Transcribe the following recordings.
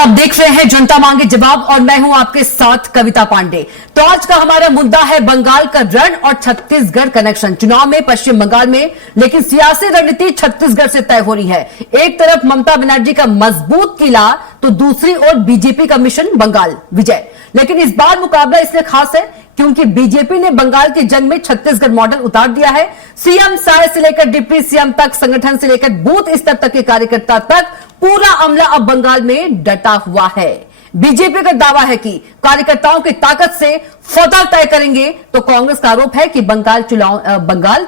आप देख रहे हैं जनता मांगे जवाब और मैं हूं आपके साथ कविता पांडे। तो आज का हमारा मुद्दा है बंगाल का रण और छत्तीसगढ़ कनेक्शन। चुनाव में पश्चिम बंगाल में, लेकिन सियासी रणनीति छत्तीसगढ़ से तय हो रही है। एक तरफ ममता बनर्जी का मजबूत किला तो दूसरी ओर बीजेपी का मिशन बंगाल विजय। लेकिन इस बार मुकाबला इसलिए खास है क्योंकि बीजेपी ने बंगाल की जंग में छत्तीसगढ़ मॉडल उतार दिया है। सीएम साय से लेकर डिप्टी सीएम तक, संगठन से लेकर बूथ स्तर तक के कार्यकर्ता तक, पूरा अमला अब बंगाल में डटा हुआ है। बीजेपी का दावा है कि कार्यकर्ताओं की ताकत से फतह तय करेंगे, तो कांग्रेस का आरोप है कि बंगाल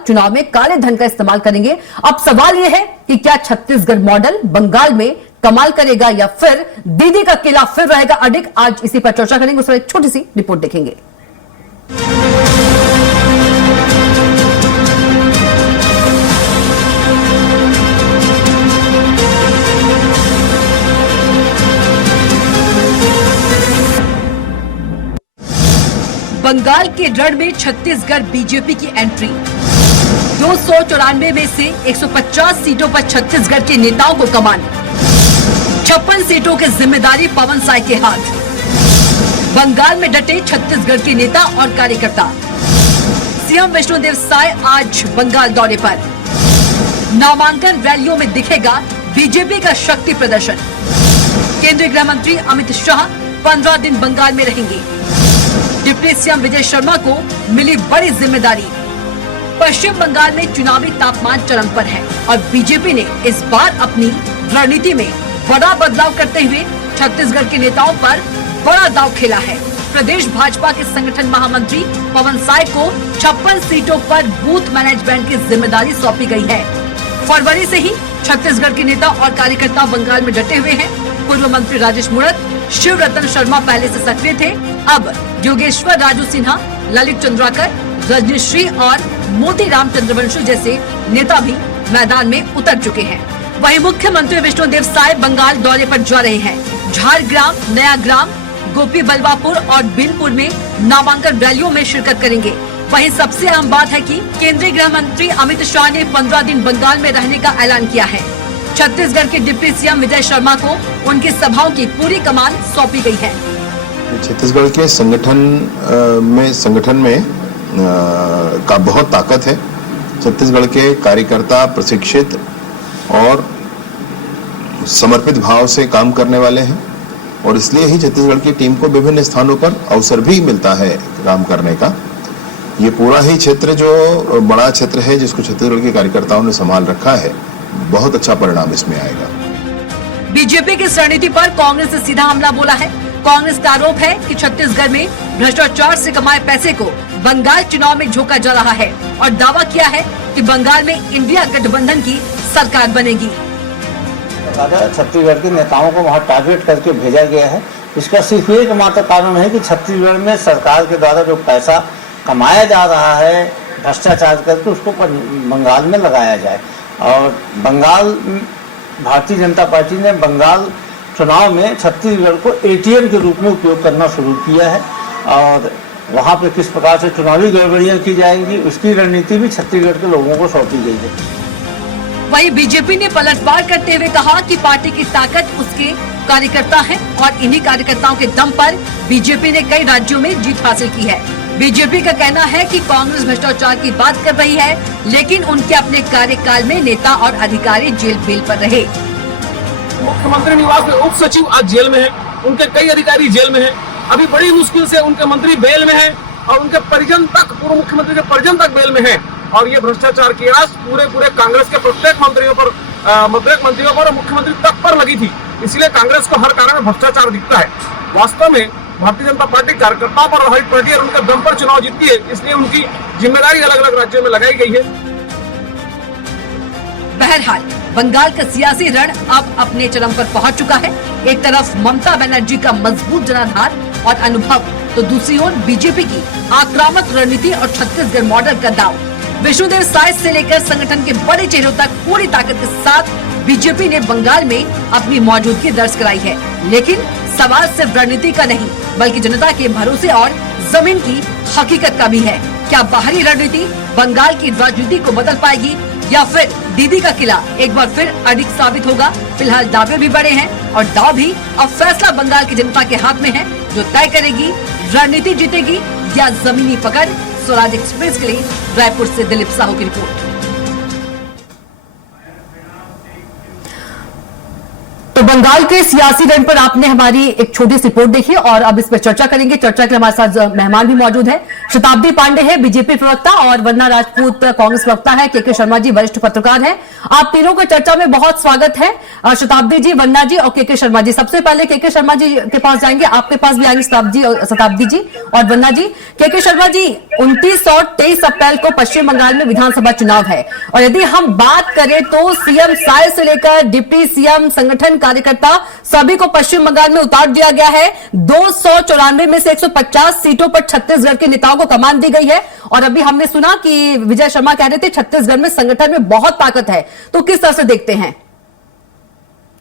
चुनाव में काले धन का इस्तेमाल करेंगे। अब सवाल यह है कि क्या छत्तीसगढ़ मॉडल बंगाल में कमाल करेगा या फिर दीदी का किला फिर रहेगा अडिग। आज इसी पर चर्चा करेंगे, उस पर एक छोटी सी रिपोर्ट देखेंगे। बंगाल के रण में छत्तीसगढ़ बीजेपी की एंट्री। 294 में से 150 सीटों पर छत्तीसगढ़ के नेताओं को कमान। 56 सीटों की जिम्मेदारी पवन साय के हाथ। बंगाल में डटे छत्तीसगढ़ के नेता और कार्यकर्ता। सीएम विष्णुदेव साय आज बंगाल दौरे पर। नामांकन रैलियों में दिखेगा बीजेपी का शक्ति प्रदर्शन। केंद्रीय गृह मंत्री अमित शाह 15 दिन बंगाल में रहेंगे। डिप्टी सीएम विजय शर्मा को मिली बड़ी जिम्मेदारी। पश्चिम बंगाल में चुनावी तापमान चरम पर है और बीजेपी ने इस बार अपनी रणनीति में बड़ा बदलाव करते हुए छत्तीसगढ़ के नेताओं पर बड़ा दांव खेला है। प्रदेश भाजपा के संगठन महामंत्री पवन साय को 56 सीटों पर बूथ मैनेजमेंट की जिम्मेदारी सौंपी गई है। फरवरी से ही छत्तीसगढ़ के नेता और कार्यकर्ता बंगाल में डटे हुए हैं। पूर्व मंत्री राजेश मूणत, शिव रतन शर्मा पहले से सक्रिय थे। अब योगेश्वर राजू सिन्हा, ललित चंद्राकर, रजनीश्री और मोतीराम चंद्रवंशी जैसे नेता भी मैदान में उतर चुके हैं। वहीं मुख्यमंत्री विष्णुदेव साय बंगाल दौरे पर जा रहे हैं। झारग्राम, नया ग्राम, गोपी बल्वापुर और बिनपुर में नामांकन रैलियों में शिरकत करेंगे। वहीं सबसे अहम बात है कि केंद्रीय गृह मंत्री अमित शाह ने 15 दिन बंगाल में रहने का ऐलान किया है। छत्तीसगढ़ के डिप्टी सीएम विजय शर्मा को उनकी सभाओं की पूरी कमान सौंपी गई है। छत्तीसगढ़ के संगठन में का बहुत ताकत है। छत्तीसगढ़ के कार्यकर्ता प्रशिक्षित और समर्पित भाव से काम करने वाले हैं और इसलिए ही छत्तीसगढ़ की टीम को विभिन्न स्थानों पर अवसर भी मिलता है काम करने का। ये पूरा ही क्षेत्र जो बड़ा क्षेत्र है जिसको छत्तीसगढ़ के कार्यकर्ताओं ने संभाल रखा है, बहुत अच्छा परिणाम इसमें आएगा। बीजेपी की रणनीति पर कांग्रेस ने सीधा हमला बोला है। कांग्रेस का आरोप है कि छत्तीसगढ़ में भ्रष्टाचार से कमाए पैसे को बंगाल चुनाव में झोंका जा रहा है और दावा किया है कि बंगाल में इंडिया गठबंधन की सरकार बनेगी। छत्तीसगढ़ के नेताओं को वहां टारगेट करके भेजा गया है। इसका सिर्फ एक मात्र कारण है कि छत्तीसगढ़ में सरकार के द्वारा जो पैसा कमाया जा रहा है भ्रष्टाचार करके, उसको बंगाल में लगाया जाए। और बंगाल भारतीय जनता पार्टी ने बंगाल चुनाव में छत्तीसगढ़ को एटीएम के रूप में उपयोग करना शुरू किया है और वहाँ पे किस प्रकार से चुनावी गड़बड़ियाँ की जाएंगी उसकी रणनीति भी छत्तीसगढ़ के लोगों को सौंपी गई है। वहीं बीजेपी ने पलटवार करते हुए कहा कि पार्टी की ताकत उसके कार्यकर्ता हैं और इन्हीं कार्यकर्ताओं के दम पर बीजेपी ने कई राज्यों में जीत हासिल की है। बीजेपी का कहना है कि कांग्रेस भ्रष्टाचार की बात कर रही है, लेकिन उनके अपने कार्यकाल में नेता और अधिकारी जेल बेल पर रहे। मुख्यमंत्री निवास में उप सचिव आज जेल में है, उनके कई अधिकारी जेल में हैं। अभी बड़ी मुश्किल से उनके मंत्री बेल में हैं और उनके परिजन तक, पूर्व मुख्यमंत्री के परिजन तक बेल में हैं। और ये भ्रष्टाचार की आस पूरे कांग्रेस के प्रत्येक मंत्रियों पर और मुख्यमंत्री तक पर लगी थी। इसलिए कांग्रेस को हर कारण में भ्रष्टाचार दिखता है। वास्तव में भारतीय जनता पार्टी कार्यकर्ताओं पर हाई पार्टी और उनके दम पर चुनाव जीतती है, इसलिए उनकी जिम्मेदारी अलग अलग राज्यों में लगाई गई है। बहरहाल बंगाल का सियासी रण अब अपने चरम पर पहुंच चुका है। एक तरफ ममता बनर्जी का मजबूत जनाधार और अनुभव, तो दूसरी ओर बीजेपी की आक्रामक रणनीति और छत्तीसगढ़ मॉडल का दाव। विष्णुदेव साय से लेकर संगठन के बड़े चेहरों तक पूरी ताकत के साथ बीजेपी ने बंगाल में अपनी मौजूदगी दर्ज कराई है। लेकिन सवाल सिर्फ रणनीति का नहीं, बल्कि जनता के भरोसे और जमीन की हकीकत का भी है। क्या बाहरी रणनीति बंगाल की राजनीति को बदल पाएगी या फिर दीदी का किला एक बार फिर अडिग साबित होगा? फिलहाल दावे भी बड़े हैं और दाव भी अब फैसला बंगाल की जनता के हाथ में है, जो तय करेगी रणनीति जीतेगी या जमीनी पकड़। स्वराज एक्सप्रेस के लिए रायपुर से दिलीप साहू की रिपोर्ट। तो बंगाल के सियासी रण पर आपने हमारी एक छोटी सी रिपोर्ट देखी और अब इस पर चर्चा करेंगे। चर्चा के लिए हमारे साथ मेहमान भी मौजूद है। शताब्दी पांडे है बीजेपी प्रवक्ता और वंदना राजपूत कांग्रेस प्रवक्ता है। के शर्मा जी वरिष्ठ पत्रकार हैं। आप तीनों को चर्चा में बहुत स्वागत है। शताब्दी जी, वंदना जी और के शर्मा जी। सबसे पहले के शर्मा जी के पास जाएंगे, आपके पास भी आएंगे शताब्दी जी और वंदना जी। के शर्मा जी, 29 और 23 अप्रैल को पश्चिम बंगाल में विधानसभा चुनाव है और यदि हम बात करें तो सीएम साय से लेकर डिप्टी सीएम, संगठन, कार्यकर्ता सभी को पश्चिम बंगाल में उतार दिया गया है। 294 में से 150 सीटों पर छत्तीसगढ़ के नेताओं को कमान दी गई है और अभी हमने सुना कि विजय शर्मा कह रहे थे छत्तीसगढ़ में संगठन में बहुत ताकत है। तो किस तरह से देखते हैं,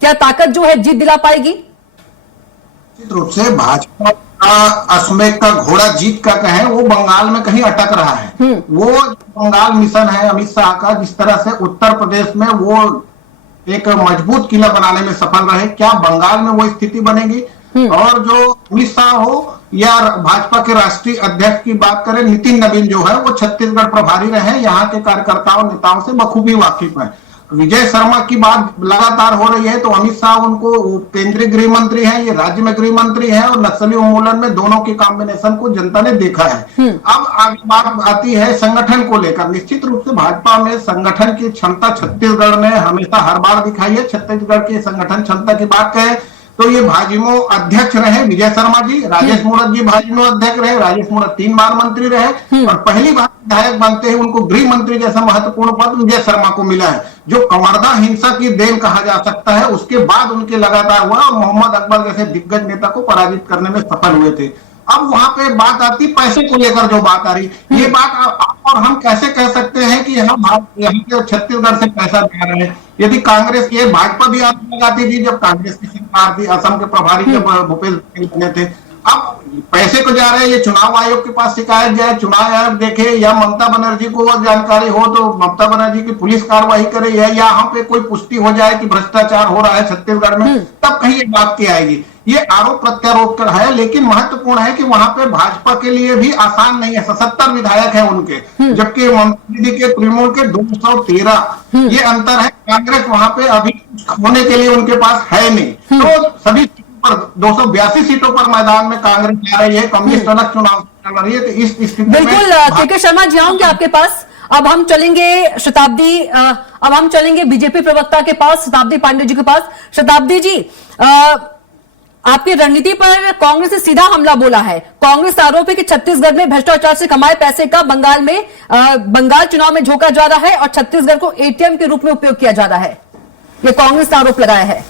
क्या ताकत जो है जीत दिला पाएगी? निश्चित रूप से भाजपा का अश्वमेध का घोड़ा जीत का कहें, वो बंगाल में कहीं अटक रहा है। वो बंगाल मिशन है अमित शाह का, जिस तरह से उत्तर प्रदेश में वो एक मजबूत किला बनाने में सफल रहे, क्या बंगाल में वो स्थिति बनेगी? और जो अमित शाह हो या भाजपा के राष्ट्रीय अध्यक्ष की बात करें, नितिन नवीन जो है वो छत्तीसगढ़ प्रभारी रहे, यहाँ के कार्यकर्ताओं नेताओं से बखूबी वाकिफ है। विजय शर्मा की बात लगातार हो रही है तो अमित शाह उनको केंद्रीय गृह मंत्री हैं, ये राज्य में गृह मंत्री हैं और नक्सली उन्मूलन में दोनों के कॉम्बिनेशन को जनता ने देखा है। अब आगे बात आती है संगठन को लेकर। निश्चित रूप से भाजपा में संगठन की क्षमता छत्तीसगढ़ ने हमेशा हर बार दिखाई है। छत्तीसगढ़ की संगठन क्षमता की बात करें तो ये भाजपा अध्यक्ष रहे विजय शर्मा जी, राजेश मूणत जी भाजपा अध्यक्ष रहे, राजेश मूणत 3 बार मंत्री रहे और पहली बार विधायक बनते हैं उनको गृह मंत्री जैसा महत्वपूर्ण पद विजय शर्मा को मिला है, जो कवर्धा हिंसा की देन कहा जा सकता है। उसके बाद उनके लगातार हुआ और मोहम्मद अकबर जैसे दिग्गज नेता को पराजित करने में सफल हुए थे। अब वहां पे बात आती पैसे को लेकर जो बात आ रही, ये बात और हम कैसे कह सकते हैं कि हम यहाँ के छत्तीसगढ़ से पैसा दे रहे हैं? यदि कांग्रेस की भाजपा भी आप लगाती थी जब कांग्रेस की सरकार थी, असम के प्रभारी जब भूपेश बघेल थे, अब पैसे को जा रहे हैं, ये चुनाव आयोग के पास शिकायत जाए, चुनाव आयोग देखे या ममता बनर्जी को जानकारी हो तो ममता बनर्जी की पुलिस कार्रवाई करे या हम पे कोई पुष्टि हो जाए कि भ्रष्टाचार हो रहा है छत्तीसगढ़ में, तब कहीं ये बात की आएगी। ये आरोप प्रत्यारोप कर है, लेकिन महत्वपूर्ण है कि वहां पे भाजपा के लिए भी आसान नहीं है। 77 विधायक है उनके, जबकि ममता दीदी के तृणमूल के 213। ये अंतर है। कांग्रेस वहां पे अभी होने के लिए उनके पास है नहीं, तो सभी 282 सीटों पर मैदान में कांग्रेस जा रही है, कम्युनिस्ट अलग चुनाव चल रही है। तो इस स्थिति में बिल्कुल के शर्मा जी आऊंगे आपके पास। अब हम चलेंगे शताब्दी, अब हम चलेंगे बीजेपी प्रवक्ता के पास, शताब्दी पांडे जी के पास। शताब्दी जी, आपकी रणनीति पर कांग्रेस ने सीधा हमला बोला है। कांग्रेस आरोप है कि छत्तीसगढ़ में भ्रष्टाचार से कमाए पैसे का बंगाल चुनाव में झोंका जा रहा है और छत्तीसगढ़ को एटीएम के रूप में उपयोग किया जा रहा है। ये कांग्रेस ने आरोप लगाया है।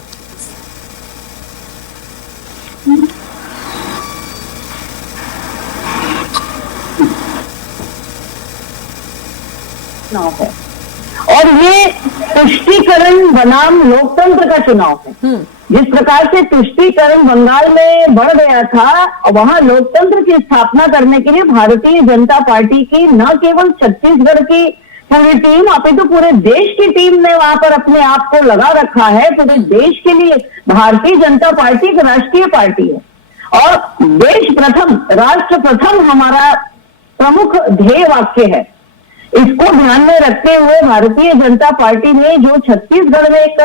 और ये तुष्टीकरण बनाम लोकतंत्र का चुनाव है। जिस प्रकार से तुष्टीकरण बंगाल में बढ़ गया था, वहां लोकतंत्र की स्थापना करने के लिए भारतीय जनता पार्टी की न केवल छत्तीसगढ़ की पूरी टीम अपितु पूरे देश की टीम ने वहां पर अपने आप को लगा रखा है। पूरे देश के लिए भारतीय जनता पार्टी एक राष्ट्रीय पार्टी है और देश प्रथम, राष्ट्र प्रथम हमारा प्रमुख ध्येय वाक्य है। इसको ध्यान में रखते हुए भारतीय जनता पार्टी ने जो छत्तीसगढ़ में एक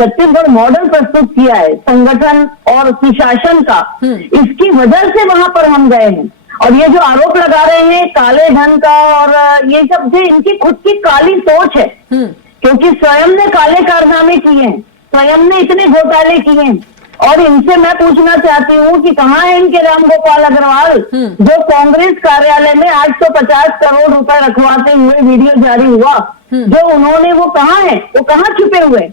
छत्तीसगढ़ मॉडल प्रस्तुत किया है संगठन और सुशासन का, इसकी वजह से वहां पर हम गए हैं। और ये जो आरोप लगा रहे हैं काले धन का और ये सब से इनकी खुद की काली सोच है, क्योंकि स्वयं ने काले कारनामे किए हैं, स्वयं ने इतने घोटाले किए हैं। और इनसे मैं पूछना चाहती हूँ कि कहाँ है इनके रामगोपाल अग्रवाल, जो कांग्रेस कार्यालय में 850 करोड़ रुपए रखवाते हुए वीडियो जारी हुआ, जो उन्होंने वो कहाँ है, वो कहाँ छुपे हुए?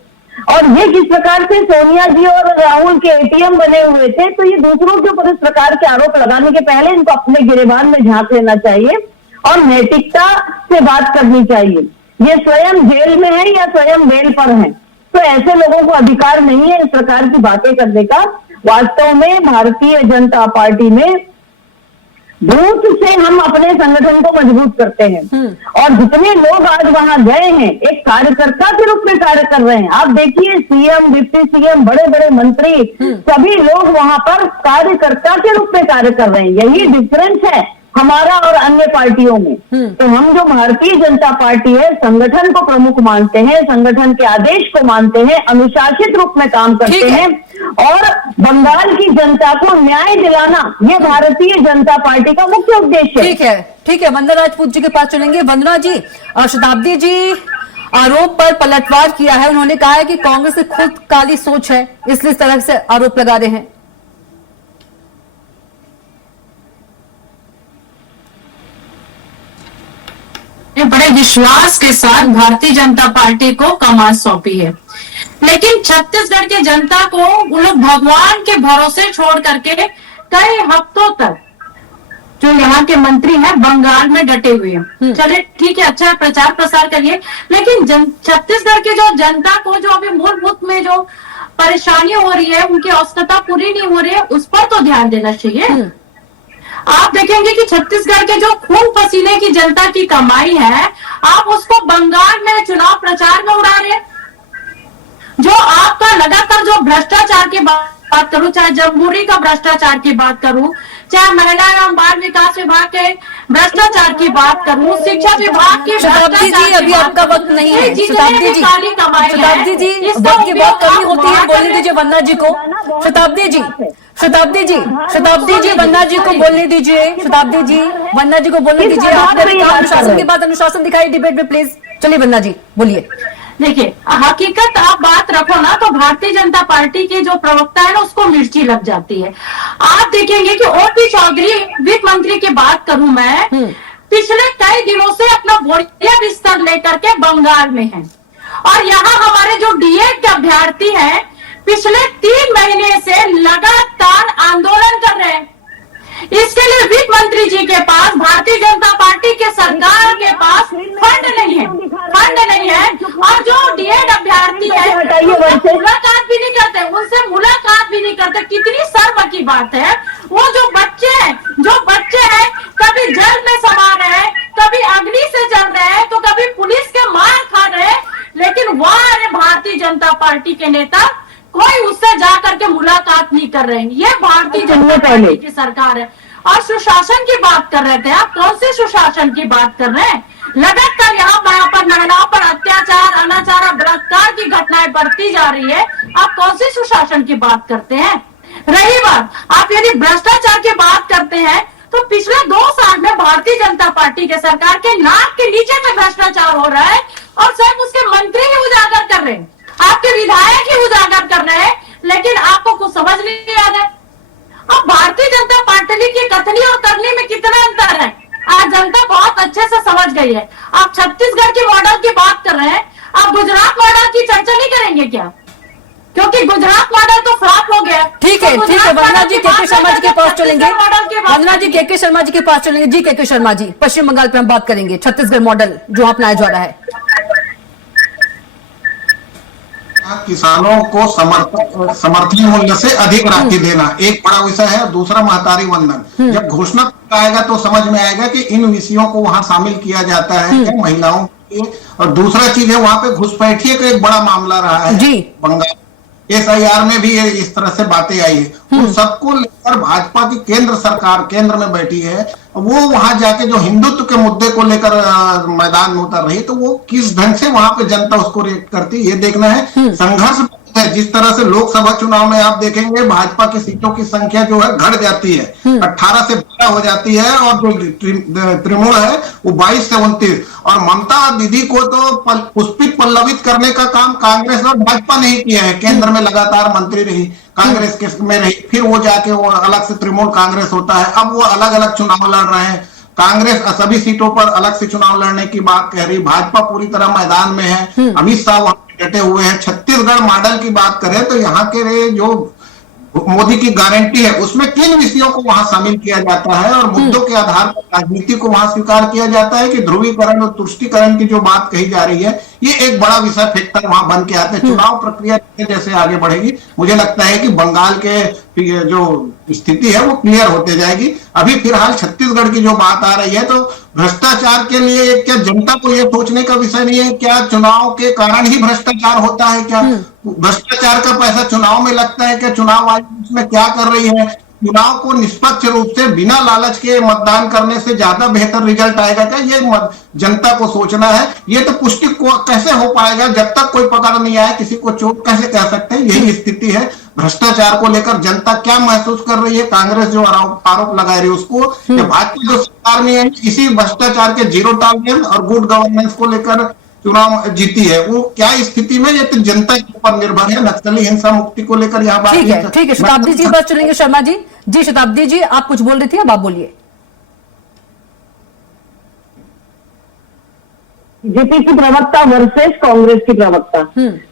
और ये किस प्रकार से सोनिया जी और राहुल के एटीएम बने हुए थे। तो ये दूसरों के ऊपर इस प्रकार के आरोप लगाने के पहले इनको अपने गिरेबान में झांक लेना चाहिए और नैतिकता से बात करनी चाहिए। ये स्वयं जेल में है या स्वयं बेल पर है, तो ऐसे लोगों को अधिकार नहीं है इस प्रकार की बातें करने का। वास्तव में भारतीय जनता पार्टी में बूथ से हम अपने संगठन को मजबूत करते हैं। और जितने लोग आज वहां गए हैं एक कार्यकर्ता के रूप में कार्य कर रहे हैं। आप देखिए सीएम, डिप्टी सीएम, बड़े बड़े मंत्री, सभी लोग वहां पर कार्यकर्ता के रूप में कार्य कर रहे हैं। यही डिफरेंस है हमारा और अन्य पार्टियों में। तो हम जो भारतीय जनता पार्टी है, संगठन को प्रमुख मानते हैं, संगठन के आदेश को मानते हैं, अनुशासित रूप में काम करते हैं और बंगाल की जनता को न्याय दिलाना, ये भारतीय जनता पार्टी का मुख्य उद्देश्य है। ठीक है। वंदना राजपूत जी के पास चलेंगे। वंदना जी, शताब्दी जी आरोप पर पलटवार किया है। उन्होंने कहा है कि कांग्रेस की खुद काली सोच है, इसलिए इस तरह से आरोप लगा रहे हैं। बड़े विश्वास के साथ भारतीय जनता पार्टी को कमान सौंपी है, लेकिन छत्तीसगढ़ की जनता को वो लोग भगवान के भरोसे छोड़ करके कई हफ्तों तक जो यहाँ के मंत्री हैं बंगाल में डटे हुए हैं। चले ठीक है, अच्छा प्रचार प्रसार करिए, लेकिन छत्तीसगढ़ की जो जनता को जो अभी मूलभूत में जो परेशानी हो रही है, उनकी औसतता पूरी नहीं हो रही है, उस पर तो ध्यान देना चाहिए। आप देखेंगे कि छत्तीसगढ़ के जो खून पसीने की जनता की कमाई है, आप उसको बंगाल में चुनाव प्रचार में उड़ा रहे हैं। जो आपका लगातार जो भ्रष्टाचार की बात करूं, चाहे जमहूरी का भ्रष्टाचार की बात करूं, चाहे महिला एवं बाल विकास विभाग के भ्रष्टाचार की बात करूं, शिक्षा विभाग की शताब्दी जी, अभी आपका वक्त नहीं है। शताब्दी जी, शताब्दी जी, वक्त की बहुत कमी होती है, बोलने दीजिए वंदना जी को। शताब्दी जी, वंदना जी को बोलने दीजिए। शताब्दी जी, वंदना जी को बोलने दीजिए। आपने अनुशासन के बाद अनुशासन दिखाई डिबेट में, प्लीज चलिए वंदना जी बोलिए। देखिए, हकीकत आप बात रखो ना तो भारतीय जनता पार्टी के जो प्रवक्ता है ना उसको मिर्ची लग जाती है। आप देखेंगे कि ओपी चौधरी वित्त मंत्री की बात करूं मैं, पिछले कई दिनों से अपना बोरिया बिस्तर लेकर के बंगाल में है और यहाँ हमारे जो डीएड के अभ्यर्थी हैं पिछले 3 महीने से लगातार आंदोलन कर रहे हैं। इसके लिए वित्त मंत्री जी के पास, भारतीय जनता पार्टी के सरकार के पास फंड नहीं है और जो डीएड अभ्यर्थी है मुलाकात भी नहीं करते, कितनी शर्म की बात है। वो जो बच्चे हैं कभी जल में समा रहे हैं, कभी अग्नि से जल रहे हैं, तो कभी पुलिस के मार खा रहे हैं, लेकिन वह भारतीय जनता पार्टी के नेता कोई उससे जाकर के मुलाकात नहीं कर रहे हैं। ये भारतीय जनता पार्टी की सरकार है। और सुशासन की बात कर रहे थे आप, कौन से सुशासन की बात कर रहे हैं? लगातार यहाँ पर महिलाओं पर अत्याचार, अनाचार, बलात्कार की घटनाएं बढ़ती जा रही है। आप कौन से सुशासन की बात करते हैं? रही बात, आप यदि भ्रष्टाचार की बात करते हैं तो पिछले 2 साल में भारतीय जनता पार्टी के सरकार के नाक के नीचे में भ्रष्टाचार हो रहा है और सिर्फ उसके मंत्री ही उजागर कर रहे हैं, आपके विधायक ही उजागर कर रहे हैं, लेकिन आपको कुछ समझ नहीं आ रहा है। अब भारतीय जनता पार्टी की कथनी और करनी में कितना अंतर है आज जनता बहुत अच्छे से समझ गई है। आप छत्तीसगढ़ के मॉडल की बात कर रहे हैं, आप गुजरात मॉडल की चर्चा नहीं करेंगे क्या? क्योंकि गुजरात मॉडल तो फ्लॉप हो गया। ठीक है, वंदना जी के शर्मा जी के पास चलेंगे। वंदना जी के शर्मा जी के पास चलेंगे। जी के शर्मा जी, पश्चिम बंगाल पर हम बात करेंगे। छत्तीसगढ़ मॉडल जो अपनाया जा रहा है, किसानों को समर्थन मूल्य से अधिक राशि देना एक बड़ा विषय है। दूसरा महतारी वंदन, जब घोषणा आएगा तो समझ में आएगा कि इन विषयों को वहां शामिल किया जाता है क्या महिलाओं के लिए। और दूसरा चीज है वहां पे घुसपैठिए का एक बड़ा मामला रहा है बंगाल, SIR में भी इस तरह से बातें आई है। उन सबको लेकर भाजपा की केंद्र सरकार केंद्र में बैठी है, वो वहां जाके जो हिंदुत्व के मुद्दे को लेकर मैदान में उतर रही, तो वो किस ढंग से वहां पे जनता उसको रिएक्ट करती है ये देखना है। संघर्ष है, जिस तरह से लोकसभा चुनाव में आप देखेंगे भाजपा की सीटों की संख्या जो है घट जाती है, 18 से 12 हो जाती है और जो तृणमूल है वो 22 से 29। और ममता दीदी को तो पुष्पित पल्लवित करने का काम कांग्रेस और भाजपा ने ही किया है। केंद्र में लगातार मंत्री रही, कांग्रेस के में रही, फिर वो जाके वो अलग से तृणमूल कांग्रेस होता है, अब वो अलग अलग चुनाव लड़ रहे हैं। कांग्रेस सभी सीटों पर अलग से चुनाव लड़ने की बात कह रही, भाजपा पूरी तरह मैदान में है, अमित शाह वहां डटे हुए हैं। छत्तीसगढ़ मॉडल की बात करें तो यहाँ के जो मोदी की गारंटी है उसमें किन विषयों को वहां शामिल किया जाता है और मुद्दों के आधार पर राजनीति को वहां स्वीकार किया जाता है कि ध्रुवीकरण और तुष्टीकरण की जो बात कही जा रही है ये एक बड़ा विषय फैक्टर वहां बन के आते हैं। चुनाव प्रक्रिया जैसे आगे बढ़ेगी, मुझे लगता है कि बंगाल के जो स्थिति है वो क्लियर होते जाएगी। अभी फिलहाल छत्तीसगढ़ की जो बात आ रही है, तो भ्रष्टाचार के लिए क्या जनता को यह सोचने का विषय नहीं है क्या चुनाव के कारण ही भ्रष्टाचार होता है? क्या भ्रष्टाचार का पैसा चुनाव में लगता है? क्या चुनाव आयोग उसमें क्या कर रही है? चुनाव को निष्पक्ष रूप से बिना लालच के मतदान करने से ज्यादा बेहतर रिजल्ट आएगा क्या? ये जनता को सोचना है। ये तो पुष्टि कैसे हो पाएगा जब तक कोई पकड़ नहीं आया, किसी को चोट कैसे कह सकते हैं? यही स्थिति है। भ्रष्टाचार को लेकर जनता क्या महसूस कर रही है? कांग्रेस जो आरोप लगा रही है उसको, या भाजपा जो सरकार में है इसी भ्रष्टाचार के जीरो टॉलरेंस और गुड गवर्नेंस को लेकर चुनाव जीती है, वो क्या स्थिति में? ये तो जनता के ऊपर निर्भर है। नक्सली हिंसा मुक्ति को लेकर यहाँ बात ठीक है शताब्दी जी बस चलेंगे। शर्मा जी शताब्दी जी आप कुछ बोल रही थी, अब आप बोलिए। बीजेपी की प्रवक्ता वर्सेस कांग्रेस की प्रवक्ता।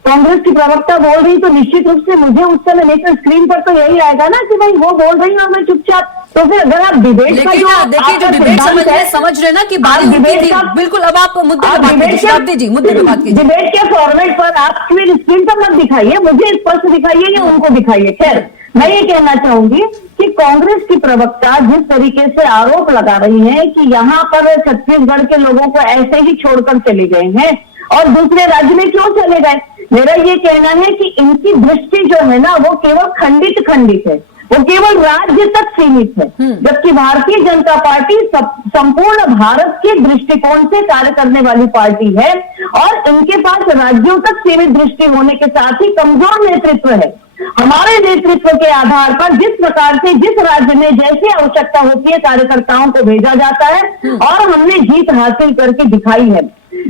कांग्रेस की प्रवक्ता बोल रही तो निश्चित रूप से मुझे उस समय नहीं तो स्क्रीन पर तो यही आएगा ना कि भाई वो बोल रही है और मैं चुपचाप। तो फिर अगर आप डिबेट का देखिए जो डिबेट समझ रहे ना कि बिल्कुल। अब आप मुद्दे पे बात कीजिए शताब्दी जी, मुद्दे पे बात कीजिए। डिबेट के फॉर्मेट पर आप फिर स्क्रीन पर मत दिखाइए, मुझे स्पष्ट दिखाइए या उनको दिखाइए। खैर मैं ये कहना चाहूंगी कि कांग्रेस की प्रवक्ता जिस तरीके से आरोप लगा रही है कि यहाँ पर छत्तीसगढ़ के लोगों को ऐसे ही छोड़कर चले गए हैं और दूसरे राज्य में क्यों चले गए, मेरा ये कहना है कि इनकी दृष्टि जो है ना वो केवल खंडित है, वो केवल राज्य तक सीमित है। जबकि भारतीय जनता पार्टी संपूर्ण भारत के दृष्टिकोण से कार्य करने वाली पार्टी है और इनके पास राज्यों तक सीमित दृष्टि होने के साथ ही कमजोर नेतृत्व है। हमारे नेतृत्व के आधार पर जिस प्रकार से जिस राज्य में जैसी आवश्यकता होती है कार्यकर्ताओं को भेजा जाता है और हमने जीत हासिल करके दिखाई है।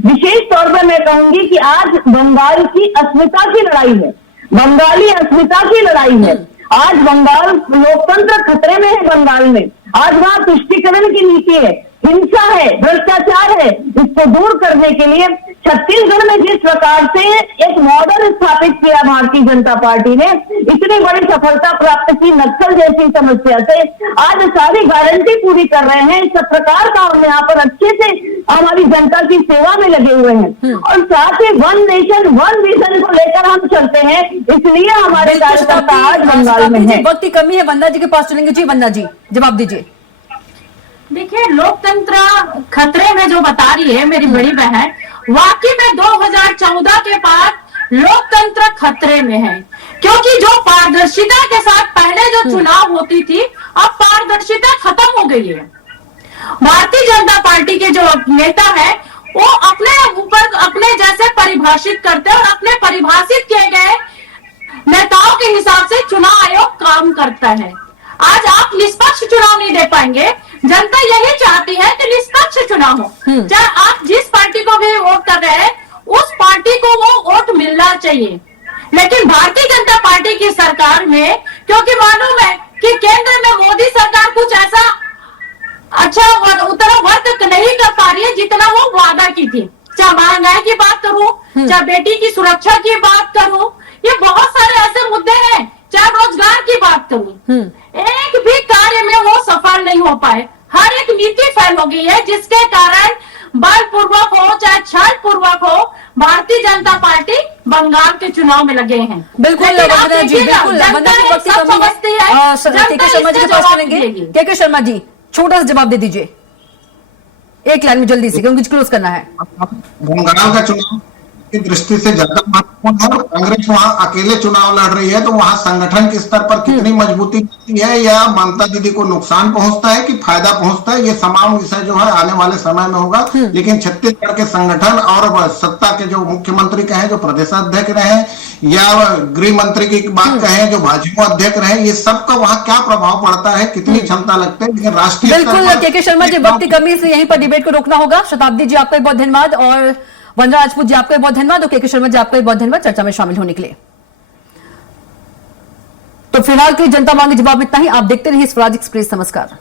विशेष तौर पर मैं कहूंगी कि आज बंगाल की अस्मिता की लड़ाई है, बंगाली अस्मिता की लड़ाई है। आज बंगाल लोकतंत्र खतरे में है। बंगाल में आज वहां तुष्टीकरण की नीति है, हिंसा है, भ्रष्टाचार है। इसको दूर करने के लिए छत्तीसगढ़ में जिस प्रकार से एक मॉडल स्थापित किया भारतीय जनता पार्टी ने, इतनी बड़ी सफलता प्राप्त की नक्सल जैसी समस्या से, आज सारी गारंटी पूरी कर रहे हैं। इस प्रकार का हम यहाँ पर अच्छे से हमारी जनता की सेवा में लगे हुए हैं और साथ ही वन नेशन वन विजन को लेकर हम चलते हैं। इसलिए हमारे कार्यकर्ता आज बंगाल में है। वक्त की कमी है, वंदना जी के पास चलेंगे। जी वंदना जी जवाब दीजिए। देखिए लोकतंत्र खतरे में जो बता रही है मेरी बड़ी बहन, वाकई में 2014 के बाद लोकतंत्र खतरे में है, क्योंकि जो पारदर्शिता के साथ पहले जो चुनाव होती थी अब पारदर्शिता खत्म हो गई है। भारतीय जनता पार्टी के जो नेता है वो अपने ऊपर अपने जैसे परिभाषित करते हैं और अपने परिभाषित किए गए नेताओं के हिसाब से चुनाव आयोग काम करता है। आज आप निष्पक्ष चुनाव नहीं दे पाएंगे। जनता यही चाहती है कि निष्पक्ष चुनाव हो, चाहे आप जिस पार्टी को भी वोट कर रहे हैं उस पार्टी को वो वोट मिलना चाहिए। लेकिन भारतीय जनता पार्टी की सरकार में, क्योंकि मालूम है कि केंद्र में मोदी सरकार कुछ ऐसा अच्छा उतना वर्क नहीं कर पा रही है जितना वो वादा की थी। चाहे महंगाई की बात करूं, चाहे बेटी की सुरक्षा की बात करूं, ये बहुत सारे ऐसे मुद्दे हैं, चाहे रोजगार की बात करूं, एक भी कार्य में वो सफल नहीं हो पाए। हर एक नीति फेल हो गई है, जिसके कारण बलपूर्वक हो चाहे छल पूर्वक हो भारतीय जनता पार्टी बंगाल के चुनाव में लगे हैं। बिल्कुल वंदना जी, बिल्कुल वंदना जी वक्त की कमी है। के शर्मा जी के पास चलेंगे। के शर्मा जी छोटा सा जवाब दे दीजिए एक लाइन में जल्दी से, क्योंकि क्लोज करना है। बंगाल का चुनाव की दृष्टि से ज्यादा महत्वपूर्ण है। कांग्रेस वहां अकेले चुनाव लड़ रही है तो वहां संगठन के स्तर पर कितनी मजबूती मिलती है या ममता दीदी को नुकसान पहुंचता है कि फायदा पहुंचता है, ये तमाम विषय जो है आने वाले समय में होगा। लेकिन छत्तीसगढ़ के संगठन और सत्ता के जो मुख्यमंत्री कहें, जो प्रदेशाध्यक्ष रहे या गृह मंत्री की बात कहें, जो भाजपा अध्यक्ष रहे, ये सबका वहां क्या प्रभाव पड़ता है, कितनी क्षमता लगती है। लेकिन राष्ट्रीय बिल्कुल के शर्मा जी वक्त की कमी से यहीं पर डिबेट को रोकना होगा। शताब्दी जी आपका बहुत धन्यवाद और वंदना राजपूत जी आपका बहुत धन्यवाद और के शर्मा जी आपका बहुत धन्यवाद चर्चा में शामिल होने के लिए। तो फिलहाल के जनता मांगे जवाब इतना ही। आप देखते रहिए स्वराज एक्सप्रेस। नमस्कार।